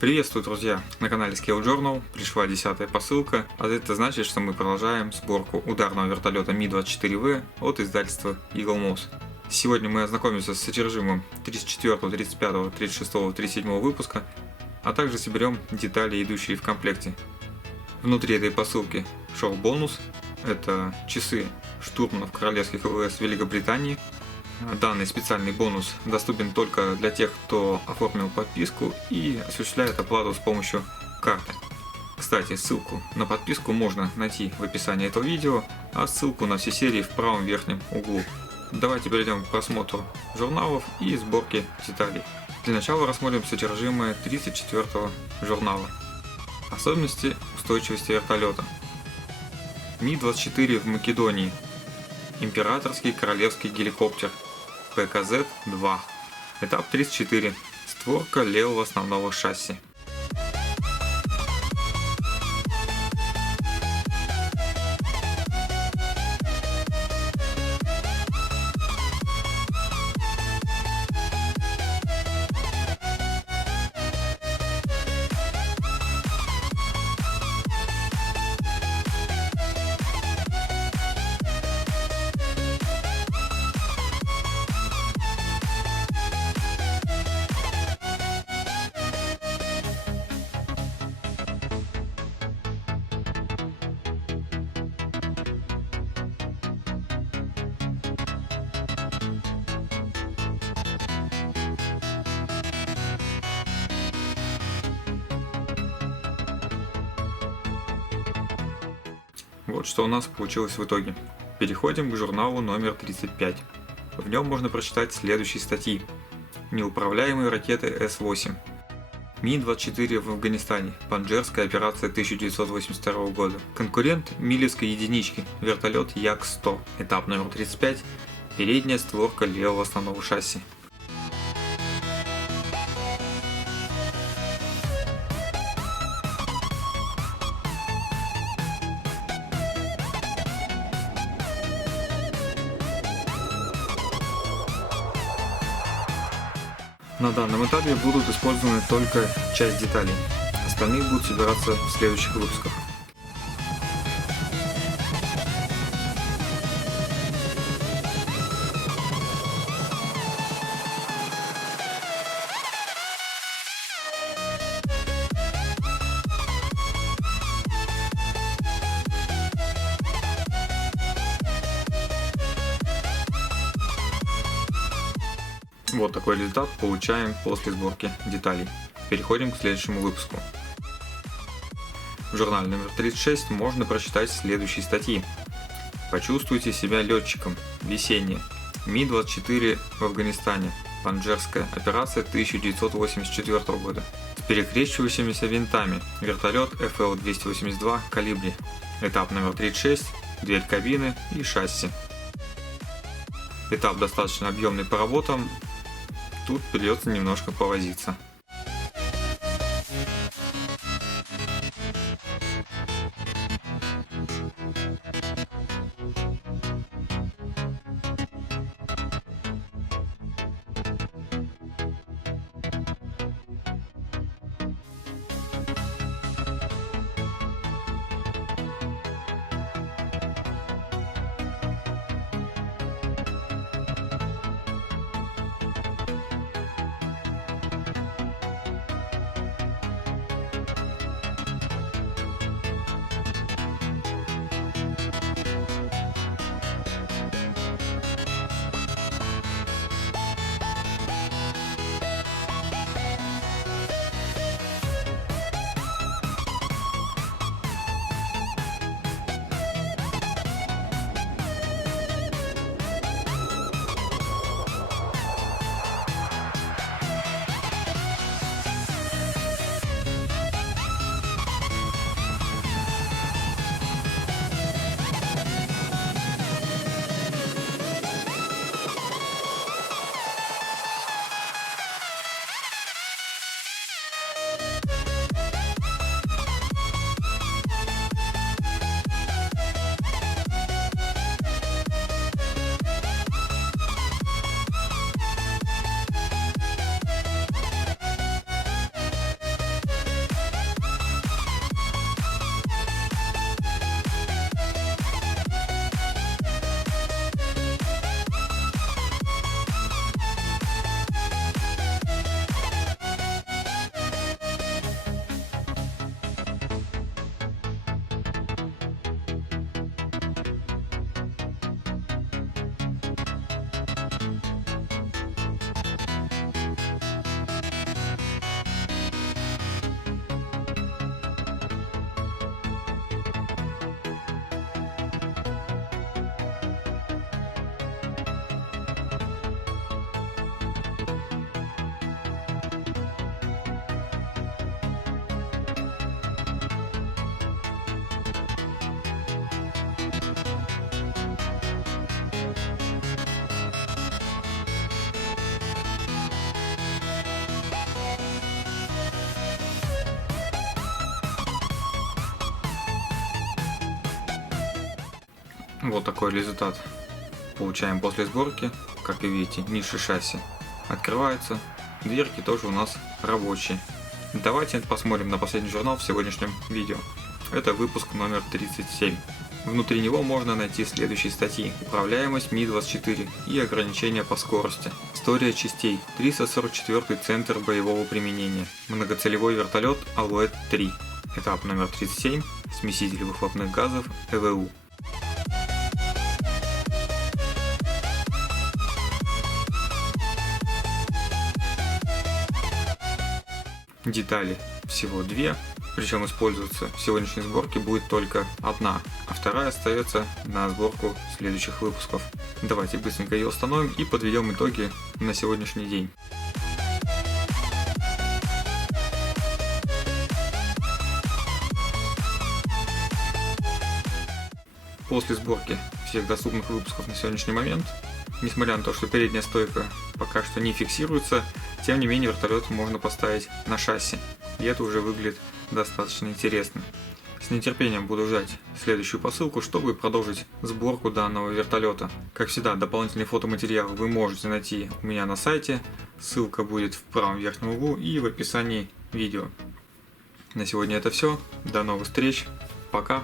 Приветствую, друзья! На канале Scale Journal пришла 10-я посылка, а это значит, что мы продолжаем сборку ударного вертолета Ми-24В от издательства Eagle Moss. Сегодня мы ознакомимся с содержимым 34, 35, 36, 37 выпуска, а также соберем детали, идущие в комплекте. Внутри этой посылки шел бонус, это часы штурманов королевских ВВС Великобритании. Данный специальный бонус доступен только для тех, кто оформил подписку и осуществляет оплату с помощью карты. Кстати, ссылку на подписку можно найти в описании этого видео, а ссылку на все серии в правом верхнем углу. Давайте перейдем к просмотру журналов и сборке деталей. Для начала рассмотрим содержимое 34-го журнала. Особенности устойчивости вертолета. Ми-24 в Македонии. Императорский королевский геликоптер. ПКЗ-2. Этап 34. Створка левого основного шасси. Вот что у нас получилось в итоге. Переходим к журналу номер 35. В нем можно прочитать следующие статьи. Неуправляемые ракеты С-8. Ми-24 в Афганистане. Панджшерская операция 1982 года. Конкурент Милевской единички. Вертолет Як-100. Этап номер 35. Передняя створка левого основного шасси. На данном этапе будут использованы только часть деталей, остальные будут собираться в следующих выпусках. Вот такой результат получаем после сборки деталей. Переходим к следующему выпуску. В журнале номер 36 можно прочитать следующие статьи. Почувствуйте себя летчиком. Весеннее. Ми-24 в Афганистане. Панджшерская операция 1984 года. С перекрещивающимися винтами. Вертолет ФЛ-282 «Колибри». Этап номер 36. Дверь кабины и шасси. Этап достаточно объемный по работам. Тут придется немножко повозиться. Вот такой результат получаем после сборки. Как вы видите, ниши шасси открываются, дверки тоже у нас рабочие. Давайте посмотрим на последний журнал в сегодняшнем видео. Это выпуск номер 37. Внутри него можно найти следующие статьи: управляемость Ми-24 и ограничения по скорости, история частей, 344-й центр боевого применения, многоцелевой вертолет Алоэ-3, этап номер 37, смеситель выхлопных газов ЭВУ. Детали всего две, причем использоваться в сегодняшней сборке будет только одна, а вторая остается на сборку следующих выпусков. Давайте быстренько ее установим и подведем итоги на сегодняшний день. После сборки всех доступных выпусков на сегодняшний момент, несмотря на то, что передняя стойка пока что не фиксируется, тем не менее вертолет можно поставить на шасси, и это уже выглядит достаточно интересно. С нетерпением буду ждать следующую посылку, чтобы продолжить сборку данного вертолета. Как всегда, дополнительные фотоматериалы вы можете найти у меня на сайте, ссылка будет в правом верхнем углу и в описании видео. На сегодня это все, до новых встреч, пока!